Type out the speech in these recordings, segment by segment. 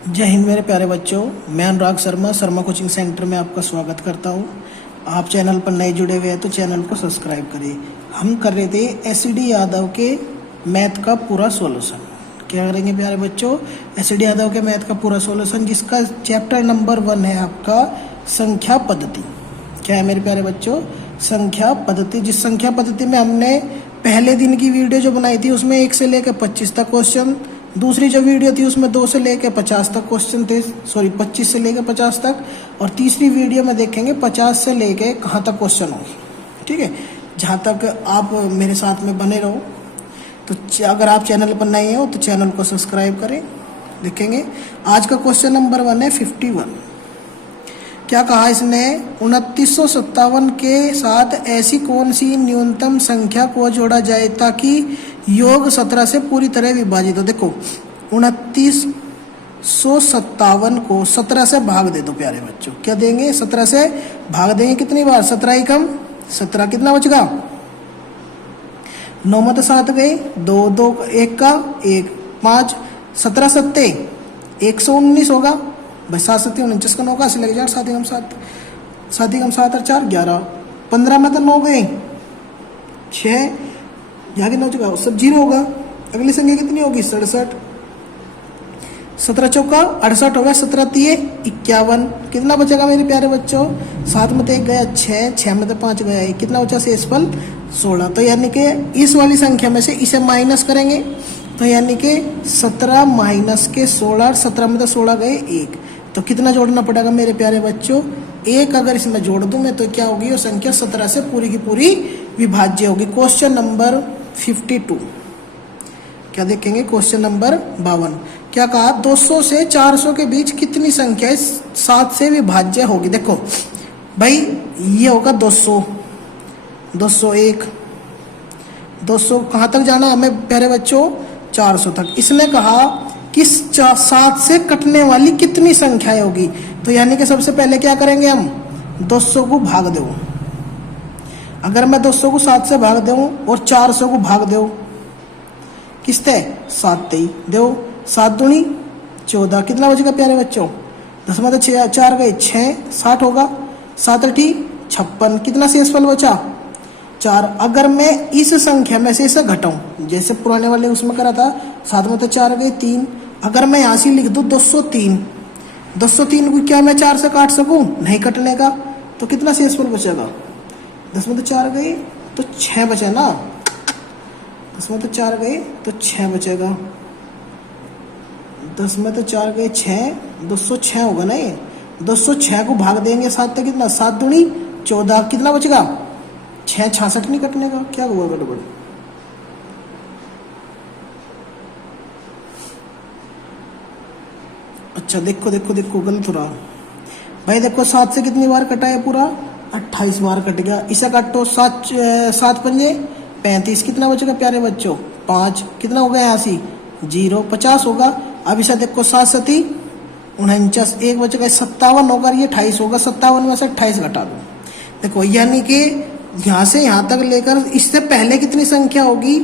जय हिंद मेरे प्यारे बच्चों, मैं अनुराग शर्मा शर्मा कोचिंग सेंटर में आपका स्वागत करता हूं। आप चैनल पर नए जुड़े हुए हैं तो चैनल को सब्सक्राइब करिए। हम कर रहे थे एसडी यादव के मैथ का पूरा सॉल्यूशन। क्या करेंगे प्यारे बच्चों? एसडी यादव के मैथ का पूरा सॉल्यूशन, जिसका चैप्टर नंबर 1 है आपका संख्या पद्धति। क्या है मेरे प्यारे बच्चों? संख्या पद्धति। जिस संख्या पद्धति में हमने पहले दिन की वीडियो जो बनाई थी उसमें 1 से लेकर 25 तक क्वेश्चन, दूसरी जो वीडियो थी उसमें 2 से लेकर 50 तक क्वेश्चन थे, 25 से लेकर 50 तक, और तीसरी वीडियो में देखेंगे 50 से लेकर कहाँ तक क्वेश्चन होंगे। ठीक है, जहाँ तक आप मेरे साथ में बने रहो। तो अगर आप चैनल पर नए हो तो चैनल को सब्सक्राइब करें। देखेंगे आज का क्वेश्चन नंबर 1 है 51। क्या कहा इसने? 2957 के साथ ऐसी कौन सी न्यूनतम संख्या को जोड़ा जाए ताकि योग 17 से पूरी तरह विभाजित हो। देखो 2957 को 17 से भाग दे दो प्यारे बच्चों। क्या देंगे? 17 से भाग देंगे। कितनी बार? 17 ही कम 17, कितना बचेगा? 9 में तो 7 गए, 2 2 1 का 1 5, 17 सत्ते 119 होगा भाई। 7 7 49 का 9 का 80 लग जाएगा। 7 कम 7 और 4 11, 15 में तो 9 गए, 6 यहाँ के 9 चुका सब 0 होगा। अगली संख्या कितनी होगी? 67, 17 चौका 68 होगा, 17 तिये 51। कितना बचेगा मेरे प्यारे बच्चों? 7 में तो 1 गया 6, 6 में तो 5 गया 1, कितना बचा? शेषफल 16। तो यानी कि इस वाली संख्या में से इसे माइनस करेंगे तो यानी कि 17 माइनस के 16, 17 में तो 16 गए 1, तो कितना जोड़ना पड़ेगा मेरे प्यारे बच्चों? 1 अगर इसमें जोड़ दूं मैं तो क्या होगी? वो संख्या 17 से पूरी की पूरी विभाज्य होगी। Question number 52। क्या देखेंगे? Question number 52। क्या कहा? 200 से 400 के बीच कितनी संख्या 7 से विभाज्य होगी? देखो भाई ये होगा 200, 201, 200 कहाँ तक जाना हमें प्यारे बच्चों? 400 तक। इसने कहा कि 7 से कटने वाली कितनी संख्याएं होगी। तो यानी कि सबसे पहले क्या करेंगे हम? 200 को भाग दो। अगर मैं 200 को 7 से भाग दूं और 400 को भाग दो किससे? 7 ते दो, 7 दूनी 14, कितना बचेगा प्यारे बच्चों? 10 में तो 4 गए 6, 60 होगा, 7 8 56, कितना शेषफल बचा? 4। अगर मैं इस संख्या में से इसे घटाऊं, जैसे पुराने वाले उसमें करा था, 7 में तो 4 गए 3, अगर मैं यहाँ से लिख दूं 203, 203 को क्या मैं 4 से काट सकूं? नहीं कटने का, तो कितना शेषफल बचेगा? 10 में तो 4 गए तो 6 बचे ना, 10 में तो 4 गए तो 6 बचेगा, 10 में तो 4 गए 6, 206 होगा ना ये। 206 को भाग देंगे 7 तक, कितना? 7 दूनी 14, कितना बचेगा? 6 66 नहीं कटने का, क्या हुआ गड़बड़? अच्छा देखो देखो देखो गलत हो रहा भाई। देखो 7 से कितनी बार कटा है? पूरा 28 बार कट गया। इसे काटो 7 पंजे 35, कितना बचेगा प्यारे बच्चों? 5, कितना हो गया? 80 0 50 होगा। अब इसे देखो 7 7 49, 1 बचेगा 57 होगा, ये 28 होगा। 57 में से 28 घटा दो। देखो यानी कि यहाँ से यहाँ तक लेकर इससे पहले कितनी संख्या होगी?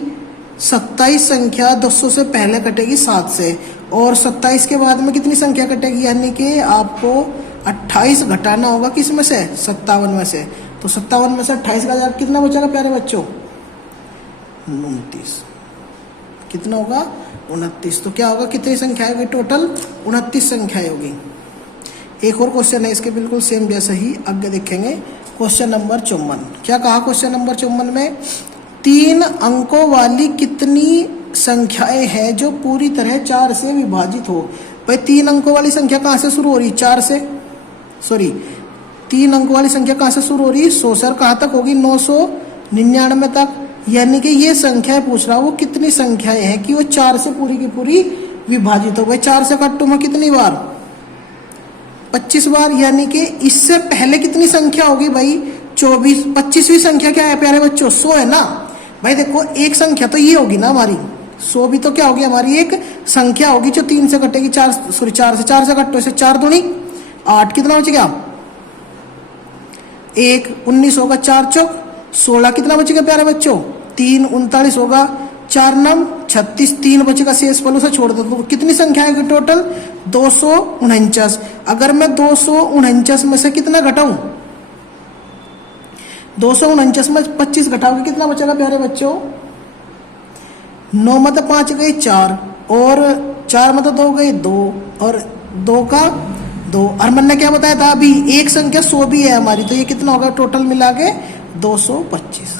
27 संख्या 200 से पहले कटेगी 7 से, और 27 के बाद में कितनी संख्या कटेगी? यानी कि आपको 28 घटाना होगा किस में से? 57 में से। तो 57 में से 28 का हजार कितना बचेगा प्यारे बच्चों? 29, कितना होगा? 29। तो क्या होगा? कितनी संख्या होगी टोटल? 29 संख्याएं होगी। एक और क्वेश्चन है इसके बिल्कुल सेम जैसा ही, आगे देखेंगे। Question number 54। क्या कहा क्वेश्चन नंबर 54 में? 3 अंकों वाली कितनी संख्याएं हैं जो पूरी तरह 4 से विभाजित हो? भाई 3 अंकों वाली संख्या कहाँ से शुरू हो रही? 4 से, सॉरी 3 अंकों वाली संख्या कहाँ से शुरू हो रही? 100 से, कहाँ तक होगी? 999 तक। यानी कि ये संख्या पूछ रहा वो कितनी संख्याएं हैं कि वो 4 से पूरी की पूरी विभाजित हो। भाई 4 से काटो मैं कितनी बार? 25 बार। यानी कि इससे पहले कितनी संख्या होगी भाई? 24। 25वीं संख्या क्या है प्यारे बच्चों? 100 है ना भाई। देखो एक संख्या तो ये होगी ना हमारी, 100 भी तो क्या होगी? हमारी एक संख्या होगी जो 3 से कटेगी। 4 से 4 से कटो, इसे 4 दूनी 8, कितना बचेगा? 1 19 होगा, 4 चौक 16, कितना बचेगा प्यारे बच्चों? 3 39 होगा, 4 9 36, 3 बचेगा शेषफल, उसे छोड़ दो तो कितनी संख्या आएगी टोटल 249। अगर मैं 249 में से कितना घटाऊं, 249 में 25 घटाओगे कितना बचेगा प्यारे बच्चों, 9 में तो 5 गए 4 और 4 में तो 2 गए 2 और 2 का 2। और मैंने क्या बताया था अभी, एक संख्या 100 भी है हमारी, तो ये कितना होगा टोटल मिला के 225,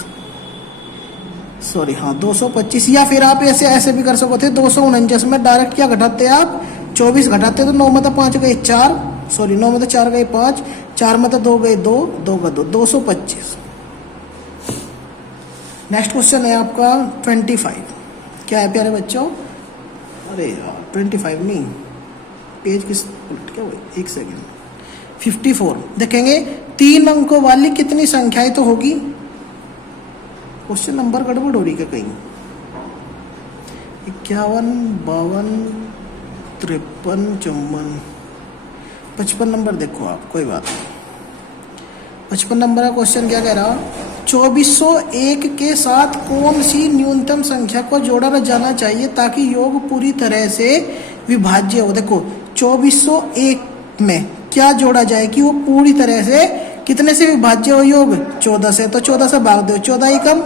सॉरी हाँ 225। या फिर आप ऐसे ऐसे भी कर सकते थे, 249 में डायरेक्ट क्या घटाते आप 24 घटाते तो 9 में तो 5 गए 4, सॉरी 9 में तो 4 गए 5, 4 में तो 2 गए 2, 2 का 2, 225। नेक्स्ट क्वेश्चन है आपका 25। क्या है प्यारे बच्चों, अरे यार 25 नहीं, पेज किस क्या हुआ, एक सेकेंड, 54 देखेंगे। 3 अंकों वाली कितनी संख्याएं तो होगी, क्वेश्चन नंबर गड़बड़ हो रही क्या कहीं, 51, 52, 53, 54, 55 नंबर देखो आप, कोई बात नहीं। 55 नंबर का क्वेश्चन क्या कह रहा, 2401 के साथ कौन सी न्यूनतम संख्या को जोड़ा जाना चाहिए ताकि योग पूरी तरह से विभाज्य हो। देखो 2401 में क्या जोड़ा जाए कि वो पूरी तरह से कितने से विभाज्य हो योग, 14 से। तो 14 से भाग दो, 14 ही कम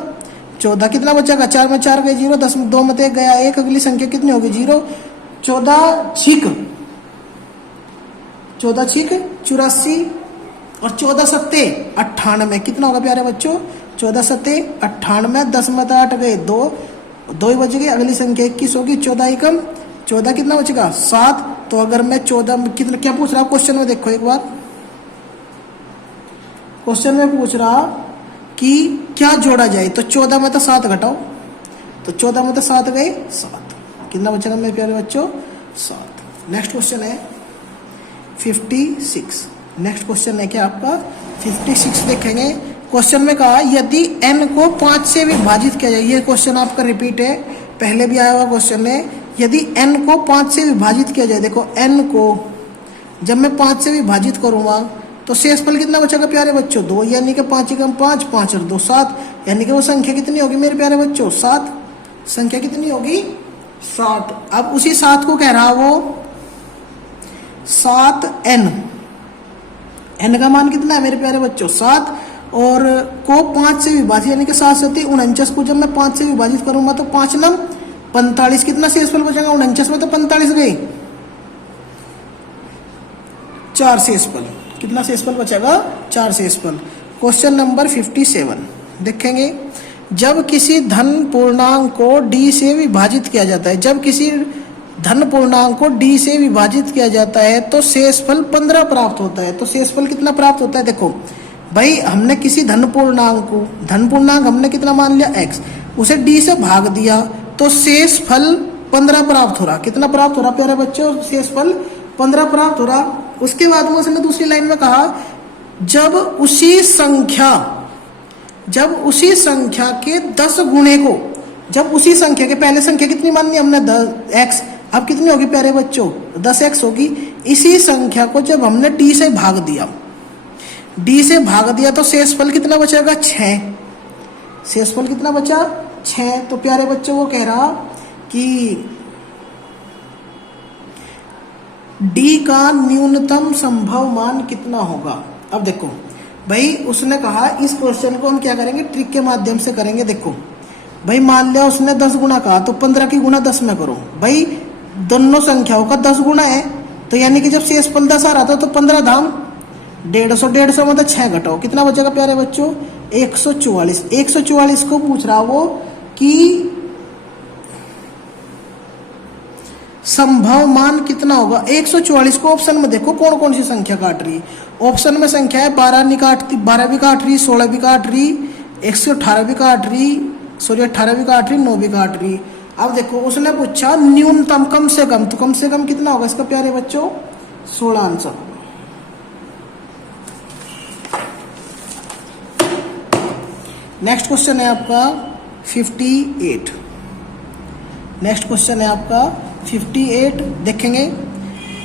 14, कितना बचेगा, 4 में 4 गए 0, 10 2 में 1 गया 1, अगली संख्या कितनी होगी 0, 14 छिक 84 और 14 सत्ते 98, कितना होगा प्यारे बच्चों, 14 सत्ते 98, 10 में 8 गए 2, 2 ही बच गए, अगली संख्या 21 होगी, 14 ही कम 14, कितना बचेगा 7। तो अगर मैं 14 कितना, क्या पूछ रहा क्वेश्चन में, देखो एक बार क्वेश्चन में पूछ रहा कि क्या जोड़ा जाए, तो 14 में तो 7 घटाओ, तो 14 में तो 7 गए 7, कितना बचेगा मेरे प्यारे बच्चों 7। नेक्स्ट क्वेश्चन है 56। नेक्स्ट क्वेश्चन है क्या आपका 56 देखेंगे। क्वेश्चन में कहा यदि n को 5 से विभाजित किया जाए, ये क्वेश्चन आपका रिपीट है, पहले भी आया हुआ क्वेश्चन है। यदि n को 5 से विभाजित किया जाए, देखो n को जब मैं 5 से विभाजित करूंगा तो शेषफल कितना बचेगा प्यारे बच्चों 2, यानी कि 5 एकम 5, 5 और 2 7, यानी कि वो संख्या कितनी होगी मेरे प्यारे बच्चों 7, संख्या कितनी होगी 7। अब उसी 7 को कह रहा वो 7n, n का मान कितना है मेरे प्यारे बच्चों 7, और को 5 से विभाजित यानी कि 7 7 49 को जब मैं 5 से विभाजित करूंगा तो 5 9 45, कितना शेषफल बचेगा 49 में तो 45 गए 4 शेषफल, कितना शेषफल बचेगा 4 शेषफल। क्वेश्चन नंबर 57 देखेंगे। जब किसी धन पूर्णांक को d से विभाजित किया जाता है, जब किसी धन पूर्णांक को d से विभाजित किया जाता है तो शेषफल 15 प्राप्त होता है। तो शेषफल कितना प्राप्त होता है, देखो भाई हमने किसी धन पूर्णांक हमने कितना मान लिया x, उसे d से भाग दिया तो शेषफल 15 प्राप्त हो रहा, कितना प्राप्त हो रहा प्यारे बच्चों शेषफल 15 प्राप्त हो रहा। उसके बाद में उसने दूसरी लाइन में कहा जब उसी संख्या के 10 गुणे को, जब उसी संख्या के, पहले संख्या कितनी मान ली हमने 10x, अब कितनी होगी प्यारे बच्चों 10x होगी। इसी संख्या को जब हमने d से भाग दिया तो शेषफल कितना बचेगा 6, शेषफल कितना बचा 6। तो प्यारे बच्चों वो कह रहा कि d का न्यूनतम संभव मान कितना होगा। अब देखो भाई उसने कहा इस क्वेश्चन को हम क्या करेंगे, ट्रिक के माध्यम से करेंगे। देखो भाई मान लिया उसने 10 गुना कहा तो 15 की गुना 10 में करो, भाई दोनों संख्याओं का 10 गुना है, तो यानी कि जब शेषफल 10 आ रहा था तो 15 धाम 150, 150 में तो 6 घटाओ, कितना बचेगा प्यारे बच्चों 144। 144 को पूछ रहा वो कि संभव मान कितना होगा। 144 को ऑप्शन में देखो कौन कौन सी संख्या काट रही है। ऑप्शन में संख्या है 12 नहीं काटती, 12 भी काट रही, 16 भी काट रही, 118 भी काट रही, सॉरी 18 भी काट रही, 9 भी काट रही। अब देखो उसने पूछा न्यूनतम कम से कम, तो कम से कम कितना होगा इसका प्यारे बच्चों 16 आंसर होगा। नेक्स्ट क्वेश्चन है आपका 58। नेक्स्ट क्वेश्चन है आपका 58 देखेंगे।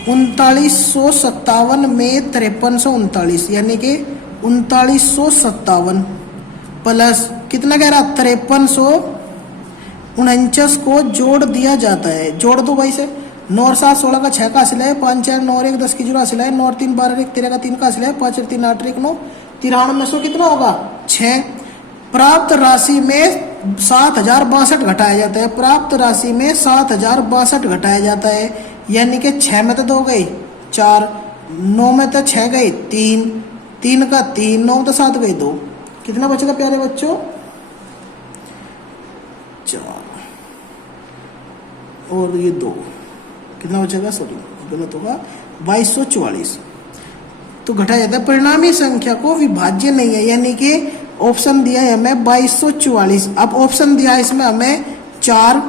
3957 में 5339 यानी कि 3957 प्लस कितना कह रहा 5300 49 को जोड़ दिया जाता है। जोड़ दो भाई से, 9 और 7 16 का 6 का हासिल है, 5 4 9 और 1 10 की जीरो हासिल है, 9 और 3 12 1 13 का 3 का हासिल है, 5 और 3 8 और 1 9, 93 कितना होगा 6। प्राप्त राशि में 7062 घटाया जाता है। प्राप्त राशि में 7062 घटाया जाता है, यानी कि 6 में तो 2 गई 4, 9 में तो 6 गई 3, 3 का 3, 9 तो 7 गई 2, कितना बचेगा प्यारे बच्चों 4 और ये 2, कितना बचेगा सॉरी गलत होगा 2244। तो घटाया जाता है। परिणामी संख्या को विभाज्य नहीं है, यानी कि ऑप्शन दिया है हमें 2244। अब ऑप्शन दिया है इसमें हमें 4,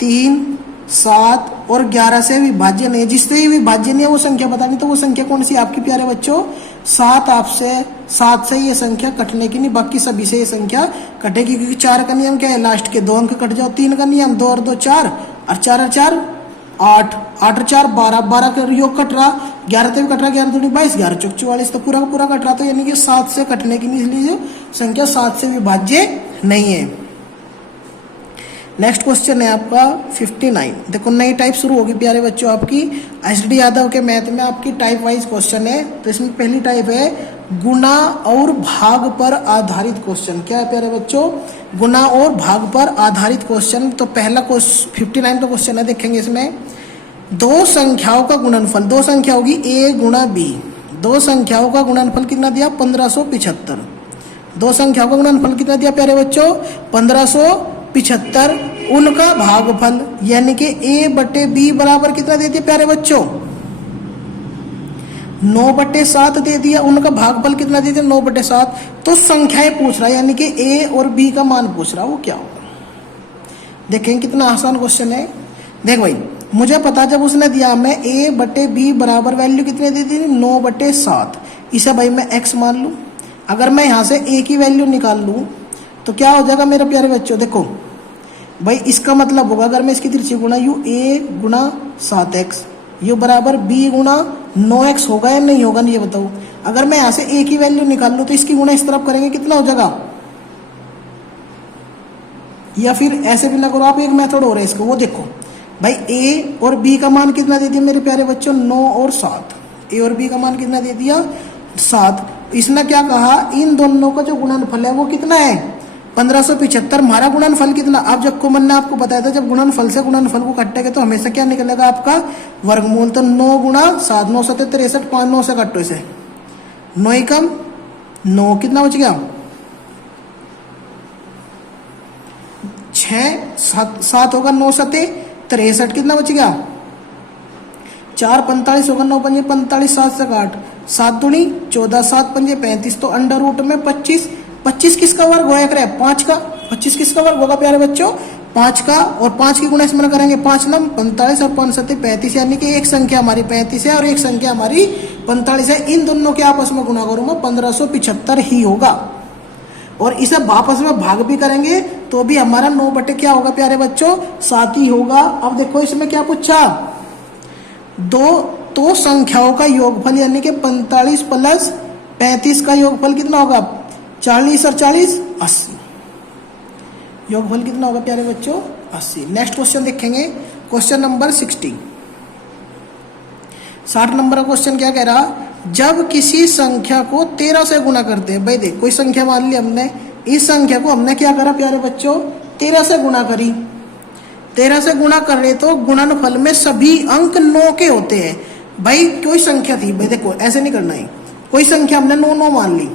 3, 7 और 11 से विभाज्य नहीं है। जिससे ही विभाज्य नहीं है वो संख्या बतानी, तो वो संख्या कौन सी आपकी प्यारे बच्चों 7। आपसे 7 से ये संख्या कटने की नहीं, बाकी सभी से ये संख्या कटेगी, क्योंकि 4 का नियम क्या है लास्ट के 2 अंक कट जाओ। 3 का नियम 2 और 2 4 और 4 और 4 8, 8 और 4 12, 12 का योग कट रहा, 11 से भी कट रहा, 11 दूनी 22, 11 चौक 44, तो पूरा का पूरा कट रहा, तो यानी कि 7 से कटने की नहीं, इसलिए संख्या 7 से विभाज्य नहीं है। नेक्स्ट क्वेश्चन है आपका 59। देखो नई टाइप शुरू होगी प्यारे बच्चों आपकी एसडी यादव के मैथ में, आपकी टाइप वाइज क्वेश्चन है। तो इसमें पहली टाइप है गुणा और भाग पर आधारित क्वेश्चन। क्या है प्यारे बच्चों गुणा और भाग पर आधारित क्वेश्चन। तो पहला 59 का क्वेश्चन है, देखेंगे इसमें दो संख्याओं का गुणनफल, दो संख्या होगी a गुणा b, दो संख्याओं का गुणनफल कितना दिया 1575। दो संख्याओं का गुणनफल कितना दिया प्यारे बच्चों 1575, उनका भागफल यानी कि a बटे b बराबर कितना दे दिया प्यारे बच्चों 9/7 दे दिया, उनका भागफल कितना दे दिया 9/7। तो संख्याएं पूछ रहा है, यानी कि a और b का मान पूछ रहा है, वो क्या होगा। देखें कितना आसान क्वेश्चन है। देख भाई मुझे पता जब उसने दिया मैं a बटे b बराबर वैल्यू कितने दे दी 9/7, इसे भाई मैं x मान लूं। अगर मैं यहाँ से a की वैल्यू निकाल लूं तो क्या हो जाएगा मेरे प्यारे बच्चों, देखो भाई इसका मतलब होगा अगर मैं इसकी तिरछी गुणा यू a गुणा 7x यू बराबर b गुणा 9x होगा या नहीं होगा, ये बताओ। अगर मैं यहाँ से a की वैल्यू निकाल लूं तो इसकी गुणा इस तरफ करेंगे कितना हो जाएगा, या फिर ऐसे भी ना करो आप, एक मेथड हो रहा है इसको, वो देखो भाई a और b का मान कितना दे दिया मेरे प्यारे बच्चों 9 और 7, a और b का मान कितना दे दिया 7। इसने क्या कहा इन दोनों का जो गुणनफल है वो कितना है 1575। हमारा गुणनफल कितना, अब जब कॉमन ने आपको बताया था जब गुणनफल से गुणनफल को काटेंगे तो हमेशा क्या निकलेगा आपका वर्गमूल। तो 9 गुणा 7 9 7 63, 5 9 से काटो इसे, 9 ही कम 9 कितना बच गया 6 7 होगा 9 7 63 कितना बच गया 4 45 होगा 9 पंजे 45, 7 से काट 7 दूनी 14, 7 पंजे 35, तो अंडर रूट में 25, 25 किसका वर्ग होया करे 5 का, 25 किसका वर्ग होगा प्यारे बच्चों 5 का, और 5 की गुणा इसमें करेंगे 5 9 45 और 5 7 35, यानी कि एक संख्या हमारी 35 है और एक संख्या हमारी 45 है। इन दोनों के आपस में गुणा करूंगा 1575 ही होगा, और इसे आपस में भाग भी करेंगे तो भी हमारा 9 बटे क्या होगा प्यारे बच्चों 7 ही होगा। अब देखो इसमें क्या पूछा, दो संख्याओं का योगफल यानी कि 45 प्लस 35 का योगफल कितना होगा 40 और 40 80, योगफल कितना होगा प्यारे बच्चों 80। नेक्स्ट क्वेश्चन देखेंगे क्वेश्चन नंबर 60 नंबर का क्वेश्चन क्या कह रहा, जब किसी संख्या को 13 से गुणा करते हैं। भाई देख कोई संख्या मान ली हमने, इस संख्या को हमने क्या करा प्यारे बच्चों 13 से गुणा करी, 13 से गुणा कर रहे तो गुणनफल में सभी अंक 9 के होते हैं। भाई कोई संख्या थी, भाई देखो ऐसे नहीं करना है, कोई संख्या हमने 9 9 मान ली,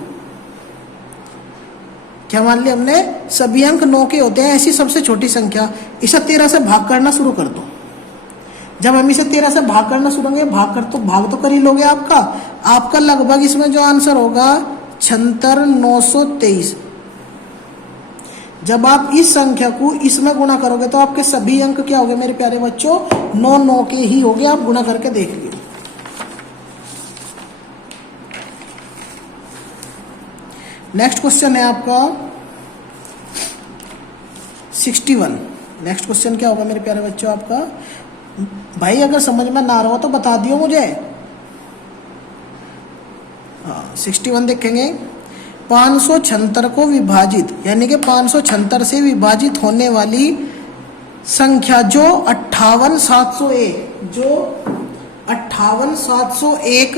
क्या मान ली हमने सभी अंक 9 के होते हैं, ऐसी सबसे छोटी संख्या, इसे 13 से भाग करना शुरू कर दो। जब हम इसे 13 से भाग करना शुरू करेंगे भाग तो कर ही लोगे आपका लगभग इसमें जो आंसर होगा 76,923। जब आप इस संख्या को इसमें गुणा करोगे तो आपके सभी अंक क्या होंगे मेरे प्यारे बच्चों 9 9 के ही होंगे। आप गुणा करके देख लीजिए। नेक्स्ट क्वेश्चन है आपका 61। नेक्स्ट क्वेश्चन क्या होगा मेरे प्यारे बच्चों आपका, भाई अगर समझ में ना रहा हो तो बता दियो मुझे। 61 देखेंगे, 576 को विभाजित यानी कि 576 से विभाजित होने वाली संख्या जो 58,701 जो 58,701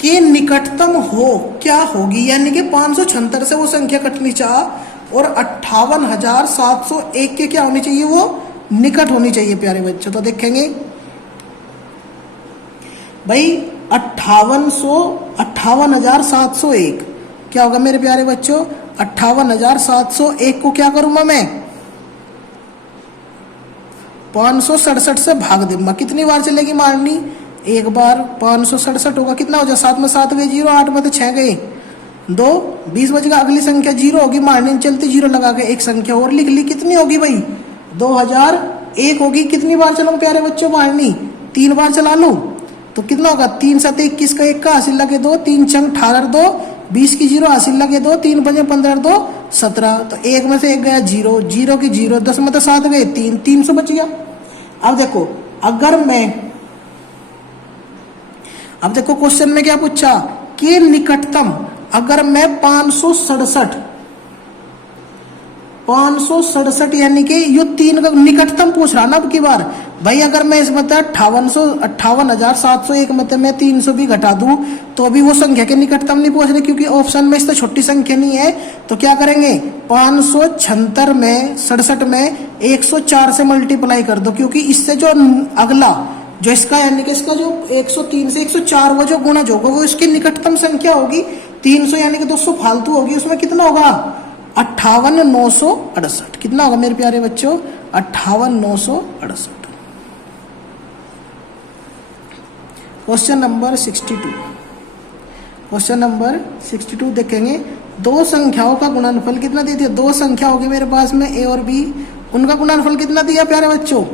के निकटतम हो क्या होगी, यानी कि 576 से वो संख्या कटनी चाह और 58,701 के क्या होनी चाहिए, वो निकट होनी चाहिए प्यारे बच्चों। तो देखेंगे भाई 58,701 क्या होगा मेरे प्यारे बच्चों, 58,701 को क्या करूंगा मैं 567 से भाग दूंगा। कितनी बार चलेगी मारनी, एक बार। 567 होगा, कितना हो जाए 7 में 7 गए 0, 8 में तो 6 गए 2, 20 बचेगा। अगली संख्या 0 होगी, मारनी चलती 0 लगा के एक संख्या और लिख ली, कितनी होगी भाई 2001 होगी। कितनी बार चलाऊं प्यारे बच्चों मारनी, 3 बार चला लूं तो कितना होगा 3 7 21 का 1 का हासिल लगे 2, 3 छंग 18 2, 20 की 0 हासिल लगे 2, 3 5 15 2 17, तो 1 में से 1 गया 0, 0 की 0, 10 में तो 7 गए 3, 300 बच गया। अब देखो अब देखो क्वेश्चन में क्या पूछा कि निकटतम, अगर मैं 567 यानी कि यो 3 का निकटतम पूछ रहा ना अब की बार भाई। अगर मैं इसमें 58,701 में मैं 300 भी घटा दूं तो अभी वो संख्या के निकटतम नहीं पहुंच रही, क्योंकि ऑप्शन में इससे छोटी संख्या नहीं है। तो क्या करेंगे 576 में 67 में 104 से मल्टीप्लाई कर दो, क्योंकि इससे जो अगला जो इसका यानी कि इसका जो 103 से 104 वो जो गुणज होगा वो इसकी निकटतम संख्या होगी। 300 यानी कि 200 फालतू होगी, उसमें कितना होगा 58,968। कितना होगा मेरे प्यारे बच्चों 58,968। क्वेश्चन नंबर 62, क्वेश्चन नंबर 62 देखेंगे। दो संख्याओं का गुणनफल कितना दे दिया, दो संख्या होगी मेरे पास में ए और बी, उनका गुणनफल कितना दिया प्यारे बच्चों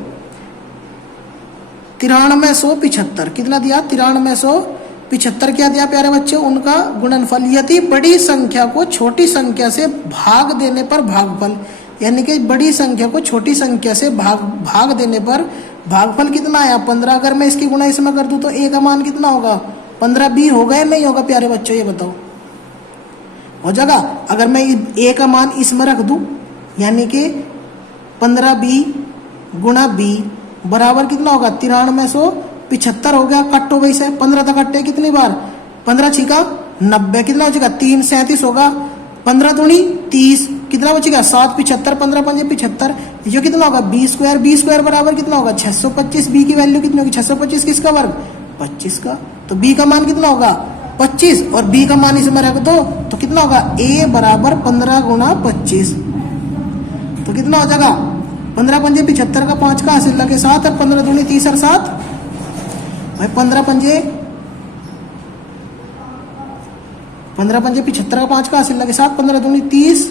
9375। कितना दिया 9375 क्या दिया प्यारे बच्चों उनका गुणनफल। यदि बड़ी संख्या को छोटी संख्या से भाग देने पर भागफल, यानी कि बड़ी संख्या को छोटी संख्या से भाग देने पर भागफल कितना आया 15। अगर मैं इसकी गुणा इसमें कर दूं तो ए का मान कितना होगा 15, बी होगा या नहीं होगा प्यारे बच्चों ये बताओ, हो जाएगा। अगर मैं ए का मान इसमें रख दूं यानी कि 15 बी गुणा बी बराबर कितना होगा 9375 हो गया। कट्टो वैसे 15 तक कट्टे कितनी बार 15 छिका 90, कितना हो जाएगा 3 37 होगा। 15 दूनी 30, कितना बचेगा 7 75, 15 5 75, ये कितना होगा बी स्क्वायर बराबर कितना होगा 625। बी की वैल्यू कितनी होगी 625, किसका वर्ग 25 का। तो बी का मान कितना होगा 25 और बी का मान इसमें रख दो तो कितना होगा ए बराबर 15 गुणा 25, तो कितना हो जाएगा 15 5 75 का 5 का हासिल लगे 7 और 15 दूनी 30 और 7 भाई 15 5 75 का 5 का हासिल लगे 7, 15 दूनी 30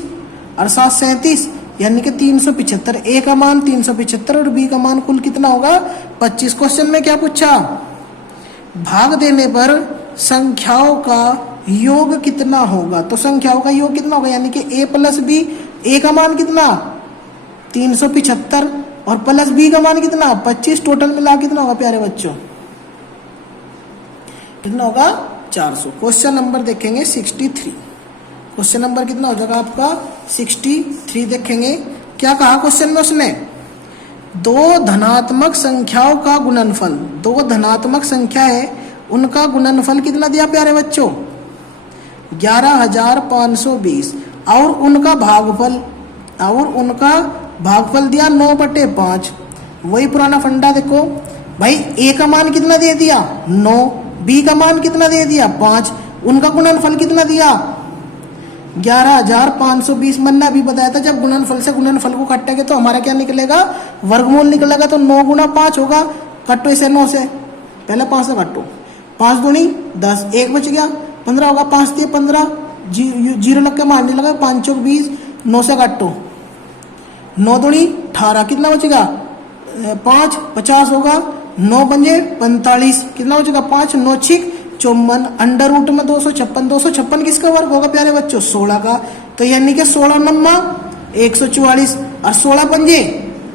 और 7 37 यानी कि 375। ए का मान 375 और बी का मान कुल कितना होगा 25। क्वेश्चन में क्या पूछा भाग देने पर संख्याओं का योग कितना होगा, तो संख्याओं का योग कितना होगा यानी कि ए प्लस बी, ए का मान कितना 375 और प्लस बी का मान कितना 25, टोटल मिला कितना होगा प्यारे बच्चों कितना होगा 400। क्वेश्चन नंबर देखेंगे 63, क्वेश्चन नंबर कितना हो जाएगा आपका 63 देखेंगे। क्या कहा क्वेश्चन में उसने दो धनात्मक संख्याओं का गुणनफल, दो धनात्मक संख्या है उनका गुणनफल कितना दिया प्यारे बच्चों 11,520 और उनका भागफल दिया 9/5। वही पुराना फंडा देखो भाई, ए का मान कितना दे दिया 9, बी का मान कितना दे दिया 5, उनका गुणनफल कितना दिया 11,520। मैंने अभी बताया था जब गुणनफल से गुणनफल को काटेंगे तो हमारा क्या निकलेगा वर्गमूल निकलेगा, तो 9 गुणा 5 होगा। कटो इसे 9 से, पहले 5 से काटो, 5 दूनी 10, 1 बच गया 15 होगा, 5 दिए 15, जीरो लग के मारने लगा, 5 चौक 20, 9 से काटो 9 दूनी 18, कितना बचेगा 5 50 होगा, 9 पंजे 45, कितना बचेगा 5 9 6 54, अंडर रूट में 256 किसका वर्ग होगा प्यारे बच्चों 16 का। तो यानी कि 16 9 144 और 16 पंजे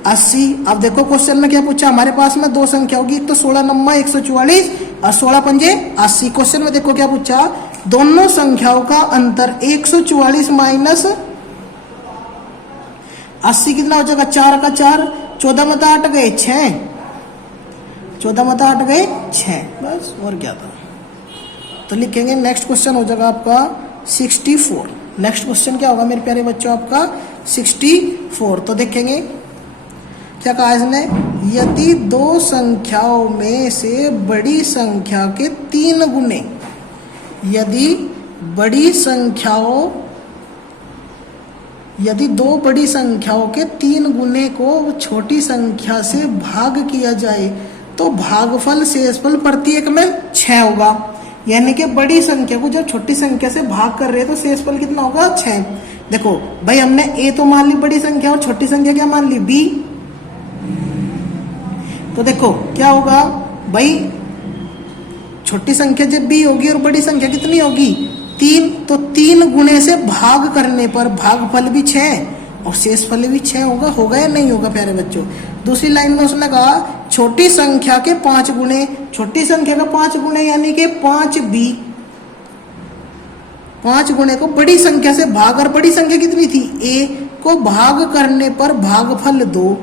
80। अब देखो क्वेश्चन में क्या पूछा, हमारे पास में दो संख्या होगी, एक तो 16 9 144 और 16 पंजे 80। क्वेश्चन में देखो क्या पूछा, दोनों संख्याओं का अंतर 144 माइनस 80 कितना हो जाएगा, 4 का 4, 14 में तो 8 गए 6, 14 में तो 8 गए 6, बस और क्या था। तो लिखेंगे नेक्स्ट क्वेश्चन हो जाएगा आपका 64। नेक्स्ट क्वेश्चन क्या होगा मेरे प्यारे बच्चों आपका 64। तो देखेंगे क्या कहा इसने, यदि दो संख्याओं में से बड़ी संख्या के 3 गुने, यदि दो बड़ी संख्याओं के 3 गुने को छोटी संख्या से भाग किया जाए तो भागफल शेषफल प्रत्येक में 6 होगा। यानी कि बड़ी संख्या को जब छोटी संख्या से भाग कर रहे हैं तो शेषफल कितना होगा, 6। देखो भाई हमने a तो मान ली बड़ी संख्या और छोटी संख्या क्या मान ली, b। तो देखो क्या होगा भाई, छोटी संख्या जब b होगी और बड़ी संख्या कितनी होगी, 3, तो 3 गुने से भाग करने पर भागफल भी 6 और शेषफल भी 6 होगा या नहीं होगा प्यारे बच्चों। दूसरी लाइन में उसने कहा छोटी संख्या के 5 गुने, छोटी संख्या का 5 गुने यानी कि 5b, 5 गुने को बड़ी संख्या से भाग, और बड़ी संख्या कितनी थी, a को भाग करने पर भागफल 2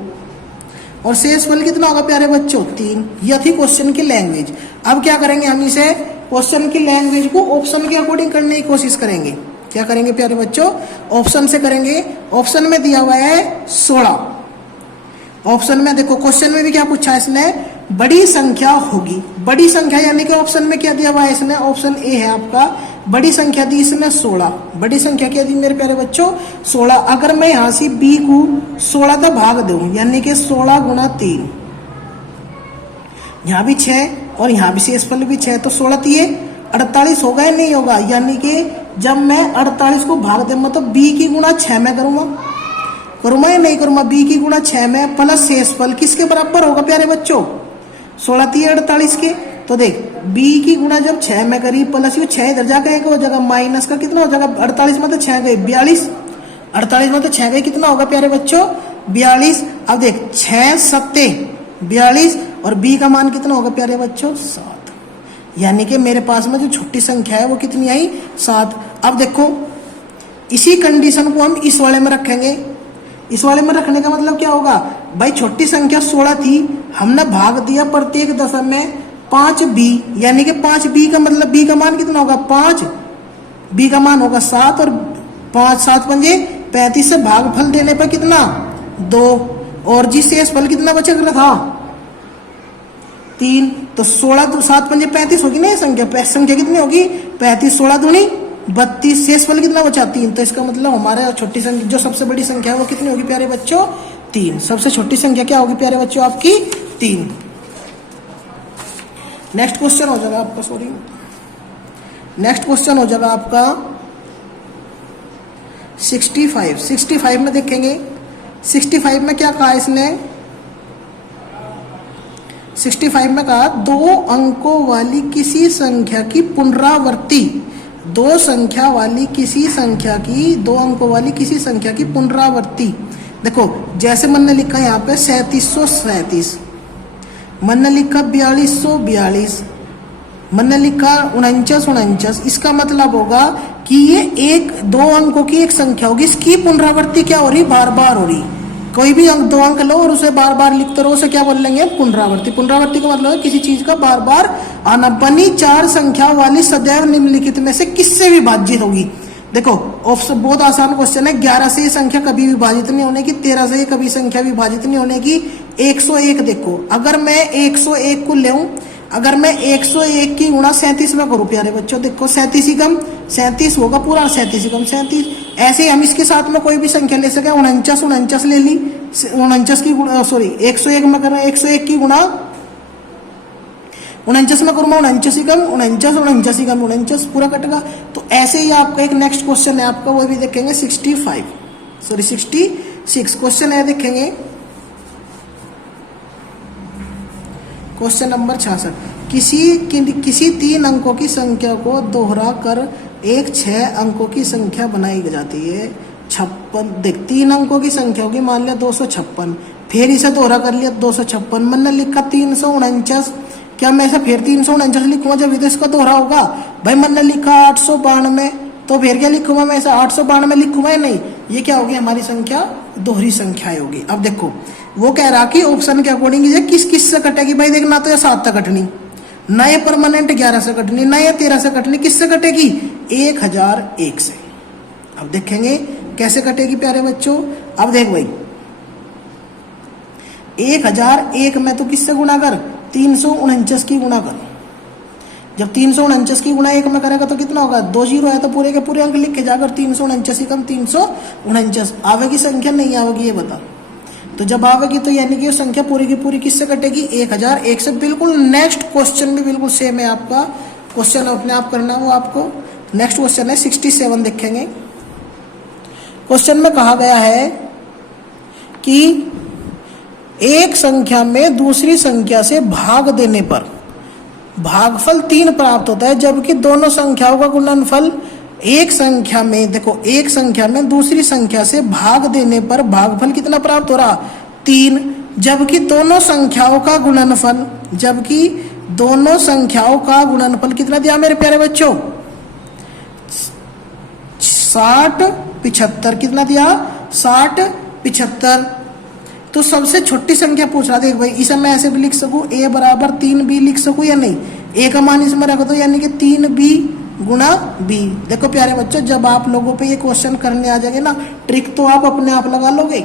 और शेषफल कितना होगा प्यारे बच्चों, 3। यह थी क्वेश्चन की लैंग्वेज। अब क्या करेंगे हम इसे क्वेश्चन की लैंग्वेज को ऑप्शन के अकॉर्डिंग करने की कोशिश करेंगे। क्या करेंगे प्यारे बच्चों, ऑप्शन से करेंगे। ऑप्शन में दिया हुआ है 16। ऑप्शन में देखो क्वेश्चन में भी क्या पूछा है इसने, बड़ी संख्या होगी, बड़ी संख्या यानी कि ऑप्शन में क्या दिया हुआ है इसने, ऑप्शन ए है आपका, बड़ी संख्या दी इसने 16। बड़ी संख्या क्या दी मेरे प्यारे बच्चों, 16। अगर मैं यहां से b को 16 का भाग दूं यानी कि 16 गुना 3, यहाँ भी 6 और यहाँ भी शेषफल भी 6, तो 16 3 48 होगा या नहीं होगा। यानी कि जब मैं 48 को भाग दूंगा तो b की गुणा 6 में करूंगा या नहीं करूंगा, b की गुणा 6 में प्लस शेषफल किसके बराबर होगा प्यारे बच्चों, 16 3 48 के। तो देख b की गुणा जब 6 में करी प्लस ये 6 इधर जाकर एक हो जाएगा माइनस का कितना हो जाएगा, 48 में तो 6 गए 42, 48 में तो 6 गए कितना होगा प्यारे बच्चों, 42। अब देख 6 7 42 और b का मान कितना होगा प्यारे बच्चों, 7। यानी कि मेरे पास में जो छोटी संख्या है वो कितनी आई, 7। अब देखो इसी कंडीशन को हम इस वाले में रखेंगे। इस वाले में रखने का मतलब क्या होगा भाई, छोटी संख्या 16 थी, हमने भाग दिया प्रत्येक दशम में 5b, यानी कि 5b का मतलब b का मान कितना होगा, 5, b का मान होगा 7 और 5 7 पंजे 35 से भागफल देने पर कितना 2 और जी शेषफल कितना बचा था 3। तो 16 7 पंजे 35 होगी ना, संख्या कितनी होगी 35, 16 दूनी 32, शेषफल कितना बचा 3। तो इसका मतलब हमारे छोटी संख्या जो सबसे बड़ी संख्या है वो कितनी होगी प्यारे बच्चों, 3। सबसे छोटी संख्या क्या होगी प्यारे बच्चों आपकी, 3। नेक्स्ट क्वेश्चन हो जाएगा आपका, सॉरी नेक्स्ट क्वेश्चन हो जाएगा आपका 65। 65 में देखेंगे 65 में क्या कहा इसने, 65 में कहा 2 अंकों वाली किसी संख्या की पुनरावृत्ति, 2 संख्या वाली किसी संख्या की 2 अंकों वाली किसी संख्या की पुनरावृत्ति। देखो जैसे मैंने लिखा यहाँ पे 3737, मैंने लिखा 4242, मैंने लिखा 4949। इसका मतलब होगा कि ये 2 अंकों की एक संख्या होगी, इसकी पुनरावृत्ति क्या हो रही, बार बार हो रही। कोई भी 2 अंक लो और उसे बार बार लिखते रहो, उसे क्या बोल लेंगे, पुनरावृत्ति। पुनरावृत्ति का मतलब है किसी चीज का बार बार आना। बनी 4 संख्या वाली सदैव निम्नलिखित में से किससे विभाजित होगी। देखो ऑप्शन बहुत आसान क्वेश्चन है। 11 से ये संख्या कभी विभाजित नहीं होने की, 13 से ये कभी संख्या विभाजित नहीं होने की, 101 देखो, अगर मैं 101 को ले, अगर मैं 101 की गुणा 37 में करूं प्यारे बच्चों, देखो 37 ही कम 37 होगा पूरा, 37 ही कम 37। ऐसे ही हम इसके साथ में कोई भी संख्या ले सके, 49 ले ली, 49 की गुणा, सॉरी 101 में कर रहे हैं, 101 की गुणा 49 में करूंगा, 49 ही कम 49 ही कम 49 पूरा कटेगा। तो ऐसे ही आपका एक नेक्स्ट क्वेश्चन है आपका, वो भी देखेंगे 66 क्वेश्चन है, देखेंगे क्वेश्चन नंबर 66। किसी 3 अंकों की संख्या को दोहरा कर एक 6 अंकों की संख्या बनाई जाती है। 56, देख 3 अंकों की संख्या होगी, मान लिया 256, फिर इसे दोहरा कर लिया 256, मैंने लिखा 349, क्या मैं ऐसा फिर 349 लिखूंगा जब तो इसका दोहरा होगा। भाई मैंने लिखा 892, तो फिर क्या लिखूंगा मैं ऐसा 892 लिखूंगा या नहीं, ये क्या होगी हमारी संख्या, दोहरी संख्या होगी। अब देखो वो कह रहा कि ऑप्शन के अकॉर्डिंग ये किस किस से कटेगी भाई, देखना तो ये 7 तक कटनी, ना ये परमानेंट 11 से कटनी, ना ये 13 से कटनी, किससे कटेगी 1001 से। अब देखेंगे कैसे कटेगी प्यारे बच्चों। अब देख भाई 1001 में तो किससे गुणा कर, 349 की गुणा कर। जब 349 की गुणा 1 में करेगा तो कितना होगा, 2 जीरो है तो पूरे के पूरे अंक लिख के जाकर 349 कम 349 आवेगी संख्या, नहीं आवेगी ये बता। तो जब आवेगी तो यानी कि ये संख्या पूरी की पूरी किससे कटेगी, 1001 से। बिल्कुल नेक्स्ट क्वेश्चन भी बिल्कुल सेम है आपका, क्वेश्चन अपने आप करना वो आपको। नेक्स्ट क्वेश्चन है 67 देखेंगे। क्वेश्चन में कहा गया है कि एक संख्या में दूसरी संख्या से भाग देने पर भागफल 3 प्राप्त होता है, जबकि दोनों संख्याओं का गुणनफल एक संख्या में, देखो एक संख्या में दूसरी संख्या से भाग देने पर भागफल कितना प्राप्त हो रहा, 3। जबकि दोनों संख्याओं का गुणनफल, जबकि दोनों संख्याओं का गुणनफल कितना दिया मेरे प्यारे बच्चों, 60 75 कितना दिया, 60 75। तो सबसे छोटी संख्या पूछ रहा, देख भाई इसे मैं ऐसे भी लिख सकूं, a बराबर 3b लिख सकूं या नहीं, a का मान इसमें रख दो यानी कि 3b गुणा b। देखो प्यारे बच्चों जब आप लोगों पे ये क्वेश्चन करने आ जाएंगे ना, ट्रिक तो आप अपने आप लगा लोगे,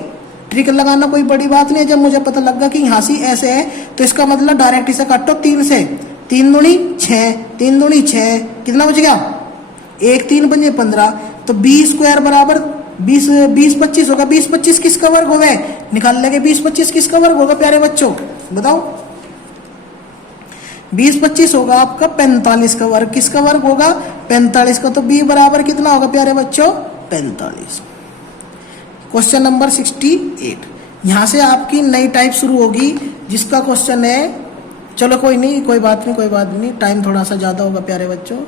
ट्रिक लगाना कोई बड़ी बात नहीं है। जब मुझे पता लगा कि यहाँ से ऐसे है तो इसका मतलब डायरेक्ट इसे काटो 3 से, 3 दूनी 6, 3 दूनी 6, कितना बच गया 1 3 पंजे 15। तो b स्क्वायर बराबर 20 20 25 होगा, 20 25 किसका वर्ग होगा, निकाल लेंगे 20 25 किसका वर्ग होगा प्यारे बच्चों बताओ, 20 25 होगा आपका 45 का वर्ग, किसका वर्ग होगा 45 का। तो b बराबर कितना होगा प्यारे बच्चों 45। क्वेश्चन नंबर 68, यहाँ से आपकी नई टाइप शुरू होगी जिसका क्वेश्चन है, चलो कोई नहीं कोई बात नहीं, टाइम थोड़ा सा ज़्यादा होगा प्यारे बच्चों।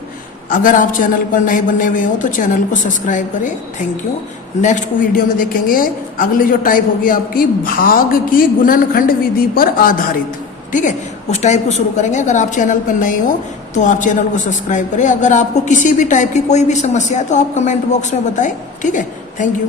अगर आप चैनल पर नए बने हुए हो तो चैनल को सब्सक्राइब करें, थैंक यू। नेक्स्ट वीडियो में देखेंगे अगली जो टाइप होगी आपकी भाग की गुणनखंड विधि पर आधारित, ठीक है, उस टाइप को शुरू करेंगे। अगर आप चैनल पर नए हो तो आप चैनल को सब्सक्राइब करें। अगर आपको किसी भी टाइप की कोई भी समस्या है तो आप कमेंट बॉक्स में बताएं, ठीक है, थैंक यू।